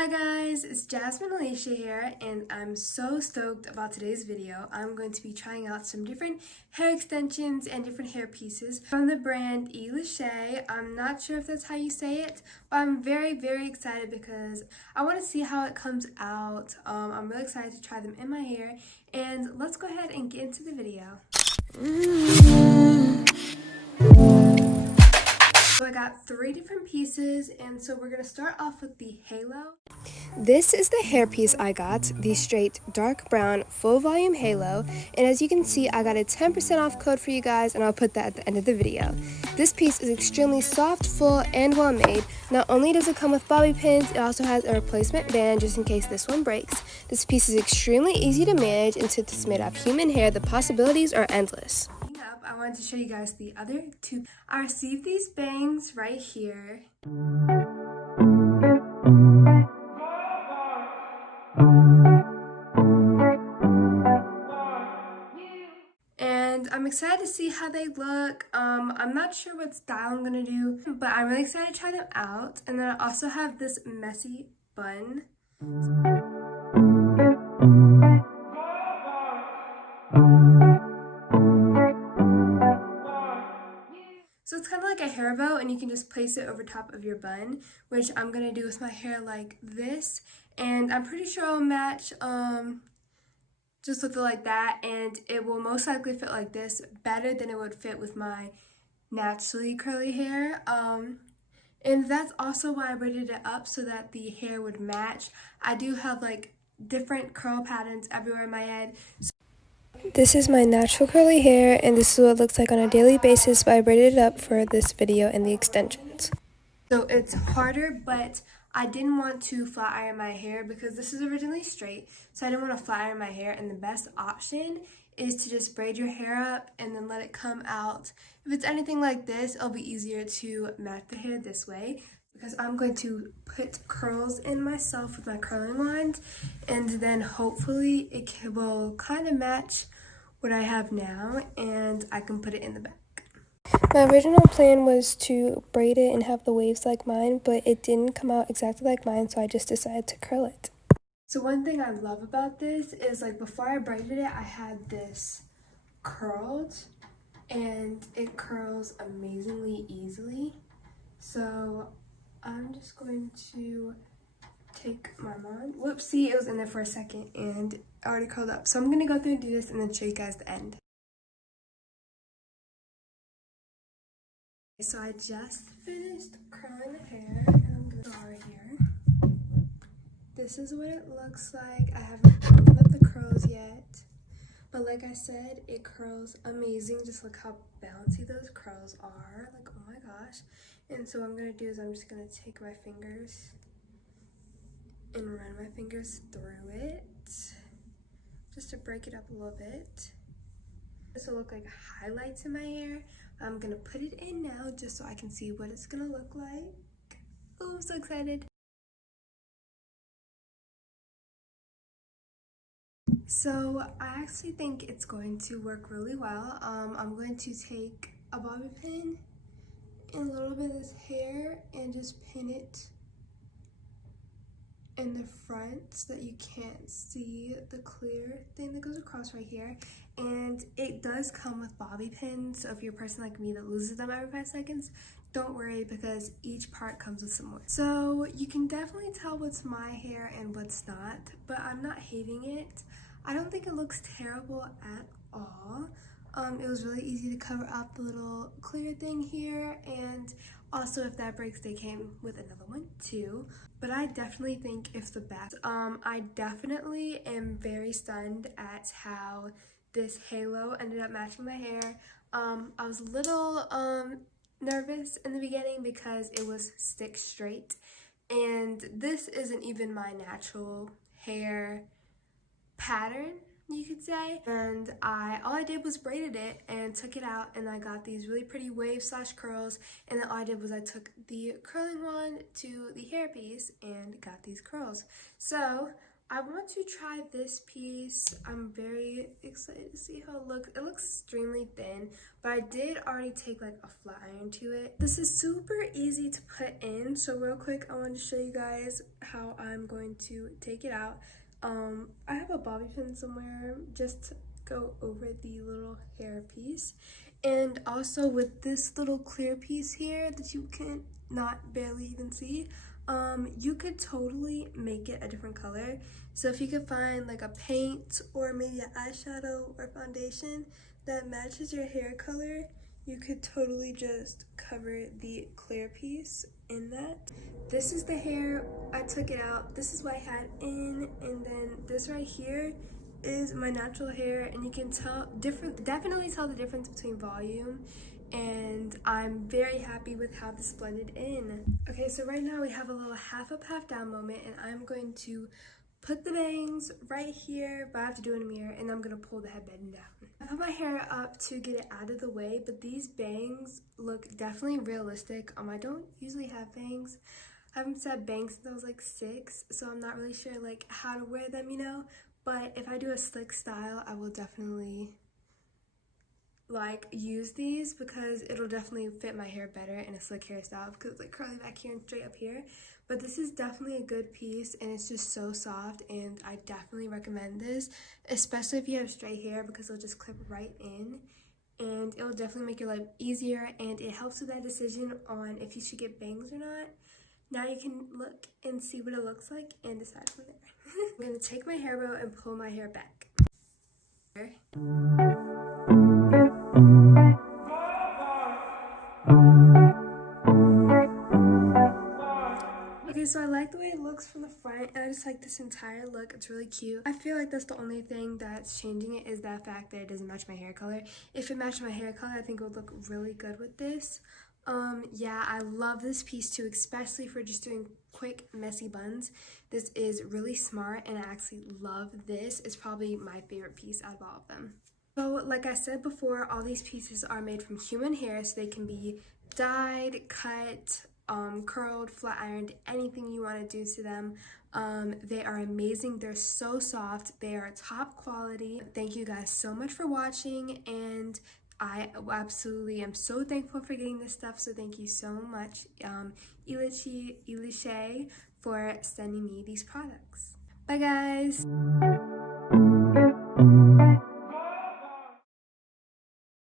Hi guys, it's Jasmine&Alicia here, and I'm so stoked about today's video. I'm going to be trying out some different hair extensions and different hair pieces from the brand E-litchi. I'm not sure if that's how you say it, but I'm very excited because I want to see how it comes out. I'm really excited to try them in my hair, and let's go ahead and get into the video. So I got 3 different pieces, and so we're going to start off with the halo. This is the hairpiece I got, the straight dark brown full volume halo, and as you can see I got a 10% off code for you guys, and I'll put that at the end of the video. This piece is extremely soft, full, and well made. Not only does it come with bobby pins, it also has a replacement band just in case this one breaks. This piece is extremely easy to manage, and since it's made of human hair, the possibilities are endless. I wanted to show you guys the other 2. I received these bangs right here. And I'm excited to see how they look. I'm not sure what style I'm gonna do, but I'm really excited to try them out. And then I also have this messy bun. So it's kind of like a hair bow, and you can just place it over top of your bun, which I'm gonna do with my hair like this. And I'm pretty sure it'll match just with it like that, and it will most likely fit like this better than it would fit with my naturally curly hair. And that's also why I braided it up, so that the hair would match. I do have like different curl patterns everywhere in my head. This is my natural curly hair, and this is what it looks like on a daily basis, but I braided it up for this video and the extensions. So it's harder, but I didn't want to flat iron my hair because this is originally straight, so I didn't want to flat iron my hair, and the best option is to just braid your hair up and then let it come out. If it's anything like this, it'll be easier to match the hair this way, because I'm going to put curls in myself with my curling wand, and then hopefully it will kind of match what I have now, and I can put it in the back. My original plan was to braid it and have the waves like mine, but it didn't come out exactly like mine, so I just decided to curl it. So one thing I love about this is, like, before I braided it, I had this curled, and it curls amazingly easily. So I'm just going to take my wand. Whoopsie, it was in there for a second and it already curled up. So I'm going to go through and do this and then show you guys the end. So I just finished curling the hair, and I'm going to start here. This is what it looks like. I haven't broken up the curls yet, but like I said, it curls amazing. Just look how bouncy those curls are. Like, oh my gosh. And so what I'm going to do is I'm just going to take my fingers and run my fingers through it just to break it up a little bit. This will look like highlights in my hair. I'm gonna put it in now just so I can see what it's gonna look like. Oh, I'm so excited. So I actually think it's going to work really well. I'm going to take a bobby pin and a little bit of this hair and just pin it in the front so that you can't see the clear thing that goes across right here. And it does come with bobby pins, so if you're a person like me that loses them every 5 seconds, don't worry, because each part comes with some more. So you can definitely tell what's my hair and what's not, but I'm not hating it. I don't think it looks terrible at all. It was really easy to cover up the little clear thing here, and also if that breaks, they came with another one too. But I definitely think it's the best. I definitely am very stunned at how this halo ended up matching my hair. I was a little nervous in the beginning because it was stick straight, and this isn't even my natural hair pattern, you could say. And all I did was braided it and took it out, and I got these really pretty waves / curls, and then all I did was I took the curling wand to the hairpiece and got these curls. So I want to try this piece. I'm very excited to see how it looks. It looks extremely thin, but I did already take like a flat iron to it. This is super easy to put in, so real quick I want to show you guys how I'm going to take it out. I have a bobby pin somewhere just to go over the little hair piece, and also with this little clear piece here that you can not barely even see, you could totally make it a different color. So if you could find like a paint or maybe an eyeshadow or foundation that matches your hair color, you could totally just cover the clear piece in that. This is the hair. I took it out. This is what I had in, and then this right here is my natural hair, and you can tell definitely tell the difference between volume, and I'm very happy with how this blended in. Okay, so right now we have a little half up, half down moment, and I'm going to put the bangs right here, but I have to do it in a mirror, and I'm gonna pull the headband down. I put my hair up to get it out of the way, but these bangs look definitely realistic. I don't usually have bangs. I haven't had bangs since I was like 6, so I'm not really sure like how to wear them, you know, but if I do a slick style, I will definitely like use these because it'll definitely fit my hair better in a slick hairstyle because it's like curly back here and straight up here. But this is definitely a good piece, and it's just so soft, and I definitely recommend this, especially if you have straight hair, because it'll just clip right in and it'll definitely make your life easier, and it helps with that decision on if you should get bangs or not. Now you can look and see what it looks like and decide from there. I'm gonna take my hair bow and pull my hair back. Okay, so I like the way it looks from the front, and I just like this entire look. It's really cute. I feel like that's the only thing that's changing it, is that fact that it doesn't match my hair color. If it matched my hair color, I think it would look really good with this. Yeah, I love this piece too, especially for just doing quick, messy buns. This is really smart, and I actually love this. It's probably my favorite piece out of all of them. So, like I said before, all these pieces are made from human hair, so they can be dyed, cut, curled, flat ironed, anything you want to do to them. They are amazing. They're so soft. They are top quality. Thank you guys so much for watching, and I absolutely am so thankful for getting this stuff, so thank you so much, E-litchi, for sending me these products. Bye guys!